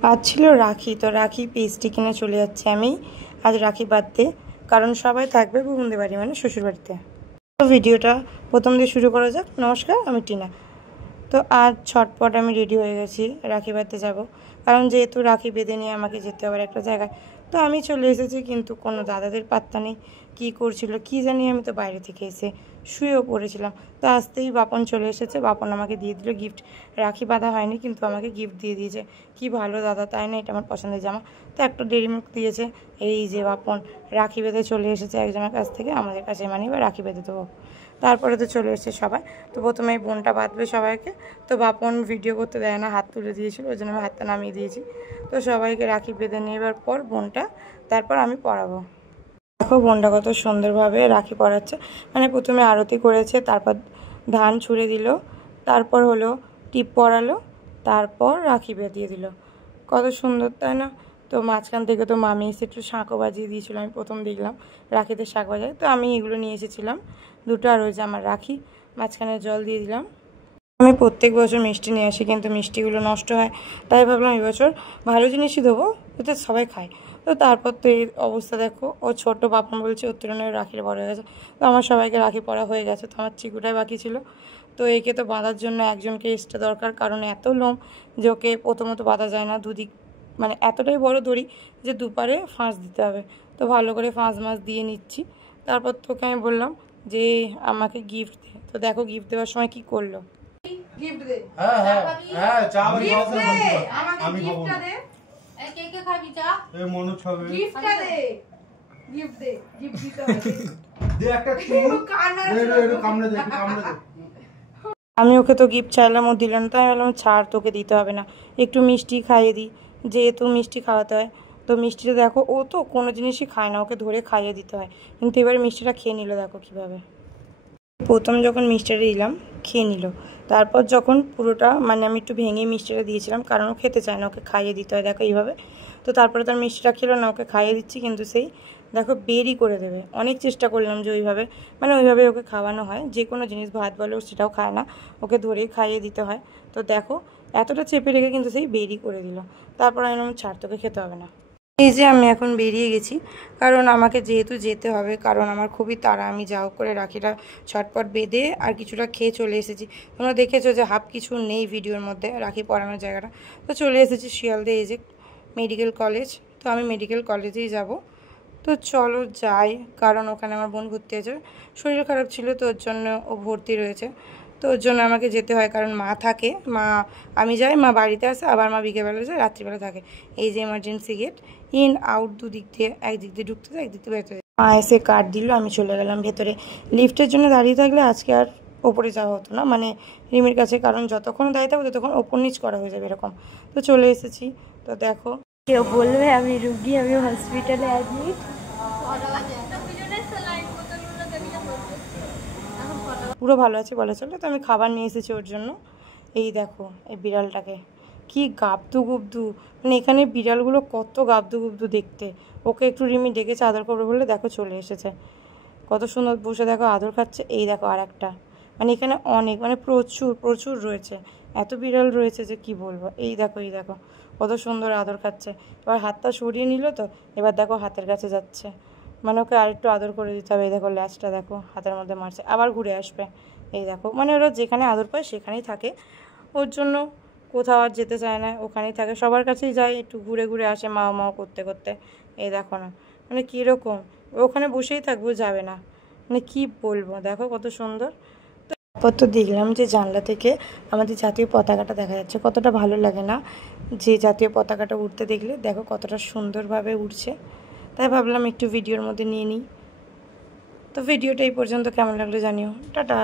আজ ছিল রাখি, তো রাখি পেস্ট্রি কিনে চলে যাচ্ছি আমি আজ রাখি বাঁধতে, কারণ সবাই থাকবে বুবুনদের বাড়ি মানে শ্বশুর বাড়িতে। তো ভিডিওটা প্রথম দিয়ে শুরু করা যাক। নমস্কার, আমি টিনা। তো আজ ছটপট আমি রেডি হয়ে গেছি, রাখি বাঁধতে যাব, কারণ যেহেতু রাখি বেঁধে নিয়ে আমাকে যেতে হবে একটা জায়গায়। তো আমি চলে এসেছি, কিন্তু কোনো দাদাদের পাত্তা নেই, কী করছিল কী জানি। আমি তো বাইরে থেকে এসে শুয়েও পড়েছিলাম। তো আসতেই বাপন চলে এসেছে, বাপন আমাকে দিয়ে দিল গিফট। রাখি বাঁধা হয়নি, কিন্তু আমাকে গিফট দিয়ে দিয়েছে। কি ভালো দাদা, তাই না? এটা আমার পছন্দের জামা। তো একটা ডেরি মিল্ক দিয়েছে। এই যে বাপন রাখি বেঁধে চলে এসেছে একজনের কাছ থেকে আমাদের কাছে, মানে এবার রাখি বেঁধে দেবো। তারপরে তো চলে এসেছে সবাই। তো প্রথমে এই বোনটা বাঁধবে সবাইকে। তো বাপন ভিডিও করতে দেয় না, হাত তুলে দিয়েছিল, ওই জন্য আমি হাতটা নামিয়ে দিয়েছি। তো সবাইকে রাখি বেঁধে নেবার পর বোনটা, তারপর আমি পরাবো। দেখো বোনটা কত সুন্দরভাবে রাখি পরাচ্ছে। মানে প্রথমে আরতি করেছে, তারপর ধান ছুঁড়ে দিল, তারপর হলো টিপ পরালো, তারপর রাখি বেঁধিয়ে দিল। কত সুন্দর, তাই না? তো মাঝখান থেকে তো মামি এসে একটু শাঁখও বাজিয়ে দিয়েছিল, আমি প্রথম দেখলাম রাখিতে শাঁখ বাজায়। তো আমি এগুলো নিয়ে এসেছিলাম দুটো, আর ওই যে আমার রাখি, মাঝখানে জল দিয়ে দিলাম। আমি প্রত্যেক বছর মিষ্টি নিয়ে আসি, কিন্তু মিষ্টিগুলো নষ্ট হয়, তাই ভাবলাম এবছর ভালো জিনিসই দেবো, যাতে সবাই খায়। তো তারপর তো এই অবস্থা দেখো, ও ছোট বাপন বলছে উত্তরণের রাখির বড় হয়ে গেছে। তো আমার সবাইকে রাখি পরা হয়ে গেছে, তো আমার চিকুটাই বাকি ছিল। তো একে তো বাঁধার জন্য একজনকে এক্সট্রা দরকার, কারণ এত লোম যে ওকে প্রথমত বাঁধা যায় না দুদিক, মানে এতটাই বড় দড়ি যে দুপারে ফাঁস দিতে হবে। তো ভালো করে ফাঁস মাস দিয়ে নিচ্ছি। তারপর তোকে আমি বললাম যে আমাকে গিফট দে। তো দেখো গিফট দেওয়ার সময় কি করলো। গিফট দে। হ্যাঁ হ্যাঁ হ্যাঁ, চা গিফট দে, আমাকে গিফটটা দে। এই কে কে খাবি চা? এই মনু ছবে গিফটটা দে, গিফট দে, গিফট দিতে হবে। দে একটা কামড়ে দে, কামড়ে দে। আমি ওকে তো গিফট চাইলাম, ও দিল না, তাই বললাম ছাড়, তোকে দিতে হবে না, একটু মিষ্টি খাইয়ে দিই, যেহেতু মিষ্টি খাওয়াতে হয়। তো মিষ্টিটা দেখো, ও তো কোনো জিনিসই খায় না, ওকে ধরে খাইয়ে দিতে হয়, কিন্তু এবার মিষ্টিটা খেয়ে নিল, দেখো কীভাবে। প্রথম যখন মিষ্টিটা দিলাম খেয়ে নিল, তারপর যখন পুরোটা, মানে আমি একটু ভেঙে মিষ্টিটা দিয়েছিলাম, কারণ ও খেতে চায় না, ওকে খাইয়ে দিতে হয়, দেখো এইভাবে। তো তারপরে তার মিষ্টিটা খেলো না, ওকে খাইয়ে দিচ্ছি, কিন্তু সেই দেখো বেরই করে দেবে। অনেক চেষ্টা করলাম যে ওইভাবে, মানে ওইভাবে ওকে খাওয়ানো হয়, যে কোনো জিনিস ভাত বলো সেটাও খায় না, ওকে ধরেই খাইয়ে দিতে হয়। তো দেখো এতটা চেপে রেখে কিন্তু সেই বেরই করে দিল। তারপর আমি ছাড়, তোকে খেতে হবে না। এই যে আমি এখন বেরিয়ে গেছি, কারণ আমাকে যেহেতু যেতে হবে, কারণ আমার খুবই তাড়া। আমি যাও করে রাখিটা ছটপট বেঁধে আর কিছুটা খেয়ে চলে এসেছি। তোমরা দেখেছো যে হাফ কিছু নেই ভিডিওর মধ্যে রাখি পরানোর জায়গাটা। তো চলে এসেছি শিয়ালদে, এই যে মেডিকেল কলেজ। তো আমি মেডিকেল কলেজেই যাব। তো চলো যাই, কারণ ওখানে আমার বোন ভর্তি আছে, শরীর খারাপ ছিল, তো ওর জন্য ও ভর্তি রয়েছে। তো ওর জন্য আমাকে যেতে হয়, কারণ মা থাকে, আমি যাই, মা বাড়িতে আসে, আবার মা বিকেলবেলা যায়, রাত্রিবেলা থাকে। এই যে এমার্জেন্সি গেট, ইন আউট দুদিক দিয়ে, একদিক দিয়ে ঢুকতে যায়, একদিক দিয়ে বেরোতে যায়। মা এসে কার্ড দিল, আমি চলে গেলাম ভেতরে। লিফটের জন্য দাঁড়িয়ে থাকলে আজকে আর ওপরে যাওয়া হতো না, মানে রিমির কাছে, কারণ যতক্ষণ দাঁড়িয়ে থাকবো ততক্ষণ ওপর নিচ করা হয়ে যাবে এরকম। তো চলে এসেছি। তো দেখো কেউ বলবে আমি রুগী, আমি হসপিটালে অ্যাডমিট। পুরো ভালো আছে বলে চলে। তো আমি খাবার নিয়ে এসেছি ওর জন্য। এই দেখো এই বিড়ালটাকে, কি গাবদু গুবদু, মানে এখানে বিড়ালগুলো কত গাবদু গুবদু দেখতে। ওকে একটু রিমি ডেকেছে আদর করবে বলে, দেখো চলে এসেছে, কত সুন্দর বসে দেখো আদর খাচ্ছে। এই দেখো আর একটা, মানে এখানে অনেক, মানে প্রচুর প্রচুর রয়েছে, এত বিড়াল রয়েছে যে কি বলবো। এই দেখো এই দেখো কত সুন্দর আদর খাচ্ছে। এবার হাতটা সরিয়ে নিল, তো এবার দেখো হাতের কাছে যাচ্ছে, মানে ওকে আরেকটু আদর করে দিতে হবে। এই দেখো ল্যাচটা দেখো হাতের মধ্যে মারছে, আবার ঘুরে আসবে। এই দেখো, মানে ওরা যেখানে আদর পায় সেখানেই থাকে, ওর জন্য কোথাও আর যেতে চায় না, ওখানেই থাকে, সবার কাছেই যায়, একটু ঘুরে ঘুরে আসে মাও মাও করতে করতে। এই দেখো না, মানে কীরকম, ওখানে বসেই থাকবো, যাবে না, মানে কি বলবো, দেখো কত সুন্দর। তারপর তো দেখলাম যে জানলা থেকে আমাদের জাতীয় পতাকাটা দেখা যাচ্ছে, কতটা ভালো লাগে না যে জাতীয় পতাকাটা উঠতে দেখলে, দেখো কতটা সুন্দরভাবে উঠছে। তাই ভাবলাম একটু ভিডিওর মধ্যে নিয়ে নিই। তো ভিডিওটা এই পর্যন্ত কেমন লাগলো জানিও। টাটা।